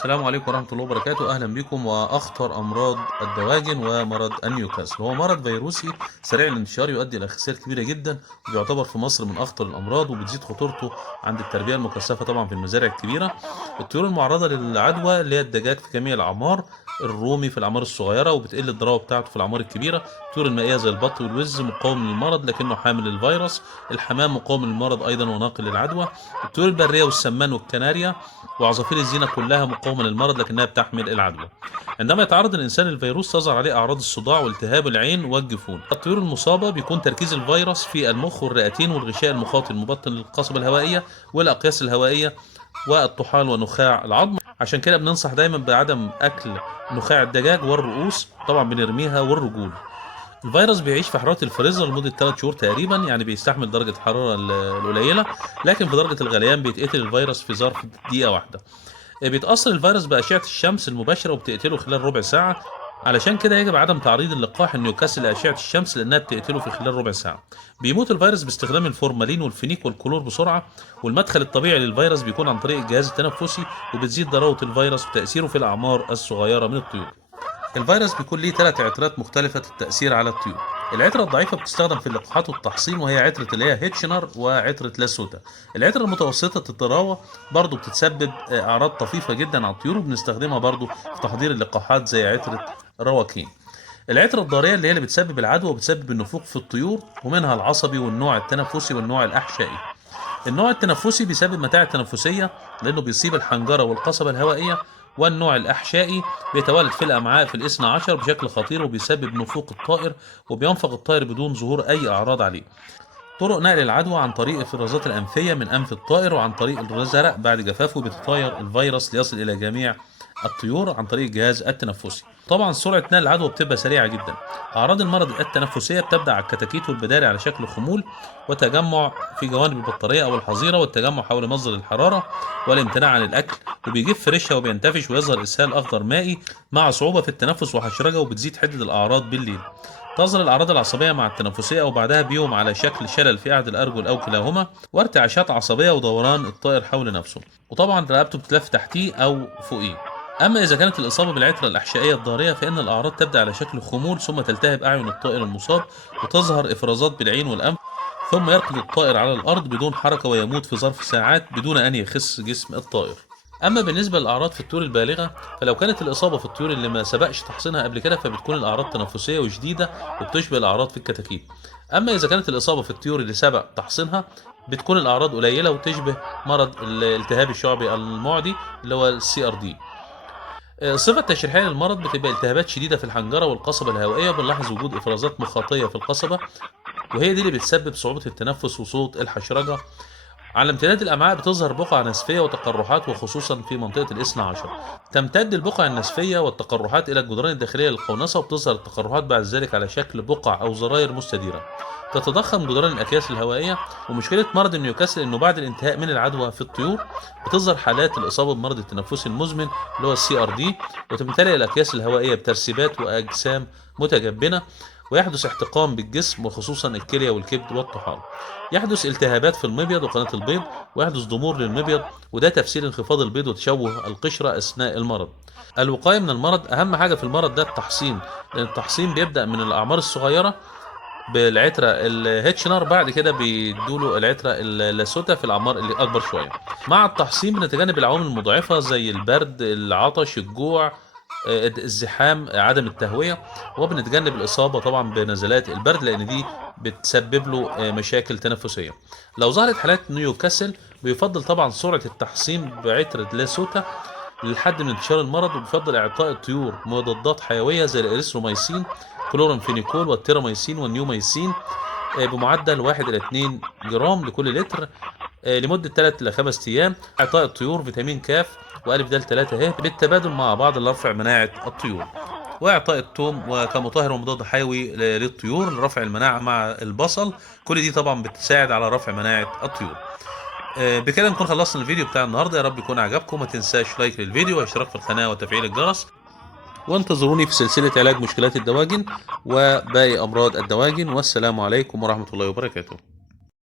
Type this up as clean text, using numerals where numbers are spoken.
السلام عليكم ورحمة الله وبركاته. أهلا بكم. وأخطر أمراض الدواجن ومرض النيوكاسل هو مرض فيروسي سريع الانتشار يؤدي إلى خسائر كبيرة جدا، وبيعتبر في مصر من أخطر الأمراض، وبتزيد خطورته عند التربية المكثفة طبعا في المزارع الكبيرة. الطيور المعرضة للعدوى اللي هي الدجاج في جميع الأعمار، الرومي في الأعمار الصغيرة وبتقل الضراوة بتاعته في الأعمار الكبيرة، الطيور المائية زي البط والوز مقاوم للمرض لكنه حامل للفيروس، الحمام مقاوم للمرض أيضا وناقل للعدوى، الطيور البرية والسمان والكناريا وعصافير الزينة كلها مقاومة للمرض لكنها بتحمل العدوى. عندما يتعرض الإنسان للفيروس تظهر عليه أعراض الصداع والتهاب العين والجفون. الطيور المصابة بيكون تركيز الفيروس في المخ والرئتين والغشاء المخاطي المبطن للقصبة الهوائية والأقياس الهوائية والطحال ونخاع العظم. عشان كده بننصح دايما بعدم أكل نخاع الدجاج والرؤوس، طبعا بنرميها، والرجول. الفيروس بيعيش في حرارة الفريزر لمدة 3 شهور تقريبا، يعني بيستحمل درجة الحرارة القليلة، لكن في درجة الغليان بيتقتل الفيروس في ظرف دقيقة واحدة. بيتأثر الفيروس بأشعة الشمس المباشرة وبتقتله خلال ربع ساعة. علشان كده يجب عدم تعريض اللقاح النيوكاسل لأشعة الشمس لأنها بتقتله في خلال ربع ساعة. بيموت الفيروس باستخدام الفورمالين والفينيك والكلور بسرعة، والمدخل الطبيعي للفيروس بيكون عن طريق الجهاز التنفسي، وبتزيد ضراوة الفيروس وتأثيره في الأعمار الصغيرة من الطيور. الفيروس بيكون ليه 3 عطرات مختلفة التأثير على الطيور. العطرة الضعيفة بتستخدم في اللقاحات والتحصين، وهي عطرة اللي هي هيتشنر وعطرة لاسوتا. العطرة المتوسطة الضراوة برضو بتتسبب أعراض طفيفة جدا على الطيور، وبنستخدمها برضو في تحضير اللقاحات زي عطرة رواكين. العطرة الضارية اللي هي اللي بتسبب العدوى وبتسبب النفوق في الطيور، ومنها العصبي والنوع التنفسي والنوع الأحشائي. النوع التنفسي بيسبب متاعب تنفسية لأنه بيصيب الحنجرة والقصبة الهوائية، والنوع الأحشائي بيتولد في الأمعاء في الاثنى عشر بشكل خطير وبيسبب نفوق الطائر، وبينفق الطائر بدون ظهور أي أعراض عليه. طرق نقل العدوى عن طريق الافرازات الأنفية من أنف الطائر، وعن طريق الزرق بعد جفافه بيتطاير الفيروس ليصل إلى جميع الطيور عن طريق الجهاز التنفسي. طبعا سرعة نقل العدوى بتبقى سريعة جدا. أعراض المرض التنفسية بتبدأ على الكتاكيت والبداري على شكل خمول وتجمع في جوانب البطارية أو الحظيرة، والتجمع حول مصدر الحرارة والامتناع عن الأكل، وبيجيب فريشة وبينتفش ويظهر إسهال أخضر مائي مع صعوبة في التنفس وحشرجة، وبتزيد حدة الأعراض بالليل. تظهر الأعراض العصبية مع التنفسية أو بعدها بيوم على شكل شلل في أحد الأرجل أو كلاهما، وارتعاشات عصبية ودوران الطائر حول نفسه، وطبعا رقبته بتلف تحتيه أو فوقيه. أما إذا كانت الإصابة بالعطرة الأحشائية الضارية فإن الأعراض تبدأ على شكل خمول، ثم تلتهب أعين الطائر المصاب، وتظهر إفرازات بالعين والأنف، ثم يرقد الطائر على الأرض بدون حركة ويموت في ظرف ساعات بدون أن يخس جسم الطائر. أما بالنسبة للأعراض في الطيور البالغة، فلو كانت الإصابة في الطيور اللي ما سبقش تحصينها قبل كده فبتكون الأعراض تنفسية وشديدة وبتشبه الأعراض في الكتاكيت. أما إذا كانت الإصابة في الطيور اللي سبق تحصينها بتكون الأعراض قليلة وتشبه مرض الالتهاب الشعبي المعدي اللي هو CRD. الصفة التشريحية للمرض بتبقى التهابات شديدة في الحنجرة والقصبة الهوائية، وبنلاحظ وجود إفرازات مخاطية في القصبة، وهي دي اللي بتسبب صعوبة التنفس وصوت الحشرجة. على امتداد الأمعاء بتظهر بقع نسفية وتقرحات، وخصوصا في منطقة الاثنى عشر. تمتد البقع النسفية والتقرحات إلى الجدران الداخلية للقونصة، وبتظهر التقرحات بعد ذلك على شكل بقع أو زراير مستديرة. تتضخم جدران الأكياس الهوائية. ومشكلة مرض النيوكاسل إنه بعد الانتهاء من العدوى في الطيور بتظهر حالات الإصابة بمرض التنفس المزمن اللي هو CRD، وتمتلئ الأكياس الهوائية بترسيبات وأجسام متجبنة، ويحدث احتقان بالجسم وخصوصا الكلية والكبد والطحال. يحدث التهابات في المبيض وقناة البيض، ويحدث ضمور للمبيض، وده تفسير انخفاض البيض وتشوه القشرة أثناء المرض. الوقاية من المرض أهم حاجة في المرض ده التحصين، لأن التحصين بيبدأ من الأعمار الصغيرة بالعترة الهيتشنر، بعد كده بيدوله العترة اللاسوتا في الأعمار اللي أكبر شوية. مع التحصين بنتجنب العوامل المضاعفة زي البرد، العطش، الجوع، الزحام، عدم التهوية، وبنتجنب الإصابة طبعا بنزلات البرد لأن دي بتسبب له مشاكل تنفسية. لو ظهرت حالات نيوكاسل بيفضل طبعا سرعة التحصين بعترة لاسوتا للحد من انتشار المرض، وبيفضل إعطاء الطيور مضادات حيوية زي الإريثروميسين، كلورامفينيكول، والتيراميسين، والنيوميسين بمعدل 1 إلى 2 جرام لكل لتر لمدة 3 إلى 5 أيام. إعطاء الطيور فيتامين كاف وألف د 3 ه بالتبادل مع بعض لرفع مناعة الطيور. وإعطاء الثوم وكمطهر ومضاد حيوي للطيور لرفع المناعة مع البصل، كل دي طبعا بتساعد على رفع مناعة الطيور. بكده نكون خلصنا الفيديو بتاع النهارده، يا رب يكون عجبكم. ما تنساش لايك للفيديو واشتراك في القناة وتفعيل الجرس، وانتظروني في سلسلة علاج مشكلات الدواجن وباقي أمراض الدواجن. والسلام عليكم ورحمة الله وبركاته.